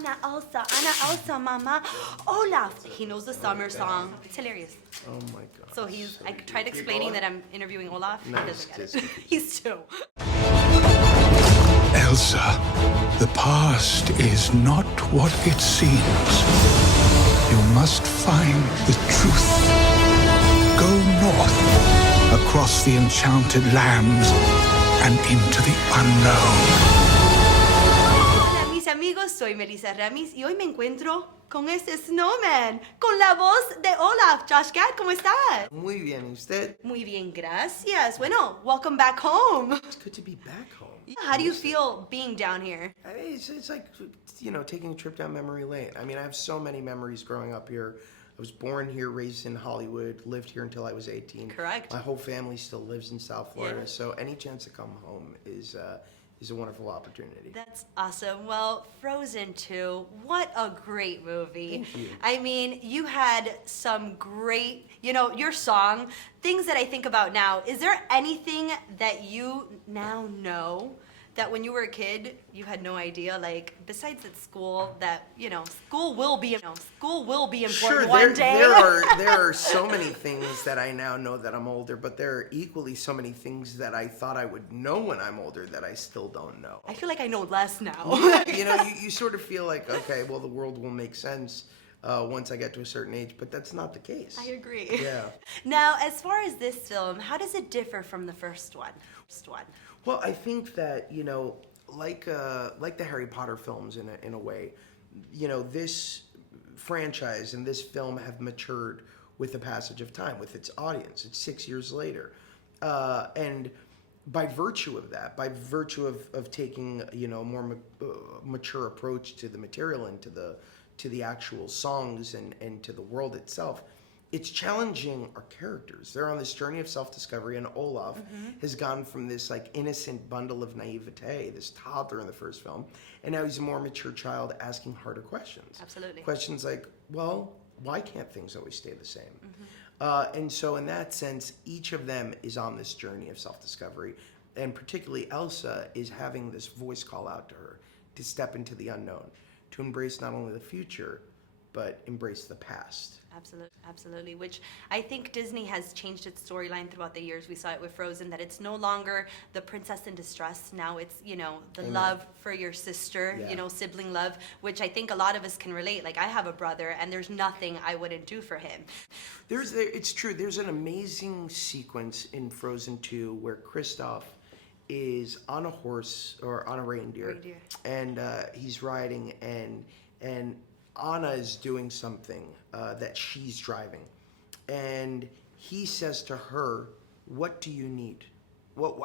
Anna Elsa, mama. Olaf. He knows the summer song. It's hilarious. Oh my god. So I tried explaining that I'm interviewing Olaf. No, He doesn't get it's it. He's two. Elsa, the past is not what it seems. You must find the truth. Go north, across the enchanted lands, and into the unknown. Hola mis amigos, soy Melissa Ramis y hoy me encuentro con este snowman, con la voz de Olaf. Josh Gad, ¿cómo estás? Muy bien, ¿y usted? Muy bien, gracias. Bueno, welcome back home. It's good to be back home. How do you feel being down here? I mean, it's like, you know, taking a trip down memory lane. I mean, I have so many memories growing up here. I was born here, raised in Hollywood, lived here until I was 18. Correct. My whole family still lives in South Florida, Yeah. so any chance to come home is a wonderful opportunity. That's awesome. Well, Frozen 2, what a great movie. Thank you. I mean, you had some great, your song, things that I think about now. Is there anything that you now know that when you were a kid, you had no idea, like, besides at school, that, school will be important Sure, one day? there are so many things that I now know that I'm older, but there are equally so many things that I thought I would know when I'm older that I still don't know. I feel like I know less now. You sort of feel like, okay, well, the world will make sense once I get to a certain age, but that's not the case. I agree. Yeah. Now, as far as this film, how does it differ from the first one? Well, I think that, like the Harry Potter films in a way, this franchise and this film have matured with the passage of time, with its audience. It's 6 years later. And by virtue of that, by virtue of taking, a more mature approach to the material and to the actual songs and to the world itself, it's challenging our characters. They're on this journey of self-discovery, and Olaf has gone from this like innocent bundle of naivete, this toddler in the first film, and now he's a more mature child asking harder questions. Absolutely. Questions like, well, why can't things always stay the same? And so in that sense, each of them is on this journey of self-discovery, and particularly Elsa is having this voice call out to her to step into the unknown, to embrace not only the future, but embrace the past. Absolutely. Which I think Disney has changed its storyline throughout the years. We saw it with Frozen, that it's no longer the princess in distress. Now it's, the Amen. love for your sister, Yeah. Sibling love, which I think a lot of us can relate. Like, I have a brother, and there's nothing I wouldn't do for him. It's true. There's an amazing sequence in Frozen 2 where Kristoff is on a horse or on a reindeer. And he's riding, and Anna is doing something that she's driving, and he says to her, "What do you need?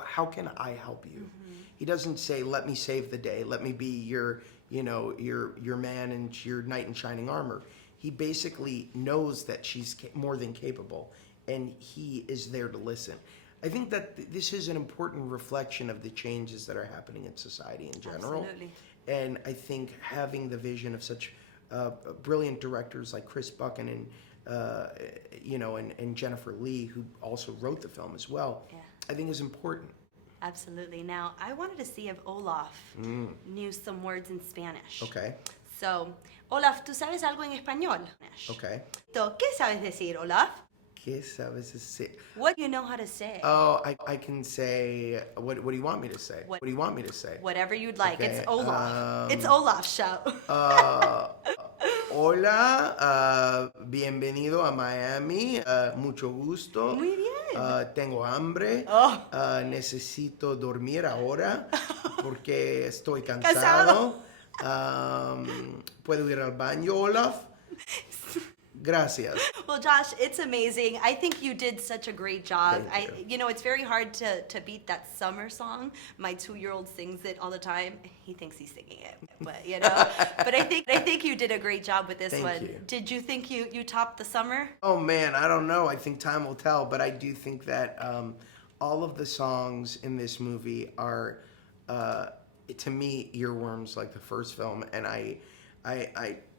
How can I help you?" He doesn't say, "Let me save the day. Let me be your man and your knight in shining armor." He basically knows that she's more than capable, and he is there to listen. I think that this is an important reflection of the changes that are happening in society in general. Absolutely. And I think having the vision of such brilliant directors like Chris Buchan and Jennifer Lee, who also wrote the film as well, I think is important. Absolutely. Now, I wanted to see if Olaf knew some words in Spanish. Okay. So, Olaf, ¿tú sabes algo en español? Okay. ¿Qué sabes decir, Olaf? ¿Qué sabes decir? What do you know how to say? Oh, I can say, what do you want me to say? What do you want me to say? Whatever you'd like. Okay, It's Olaf. It's Olaf's show. Hola, bienvenido a Miami, mucho gusto. Muy bien. Tengo hambre, necesito dormir ahora porque estoy cansado. ¿Puedo ir al baño, Olaf? Gracias. Well, Josh, it's amazing. I think you did such a great job. Thank you. It's very hard to beat that summer song. My 2-year-old sings it all the time. He thinks he's singing it, but but I think you did a great job with this Thank one. you. Did you think you topped the summer? Oh man, I don't know. I think time will tell, but I do think that all of the songs in this movie are, to me, earworms like the first film, and I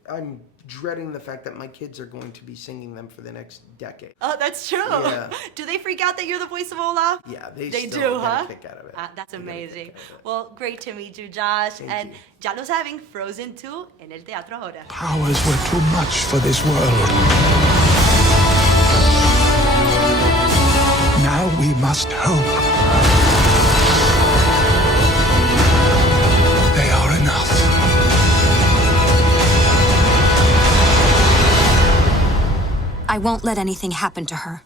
I'm dreading the fact that my kids are going to be singing them for the next decade. Oh, that's true. Yeah. Do they freak out that you're the voice of Olaf? Yeah, they do, still get huh? a kick out of it. That's They get a kick amazing. out of it. Well, great to meet you, Josh. Thank and you. ya lo saben, Frozen 2 en el teatro ahora. Powers were too much for this world. Now we must hope. They are enough. I won't let anything happen to her.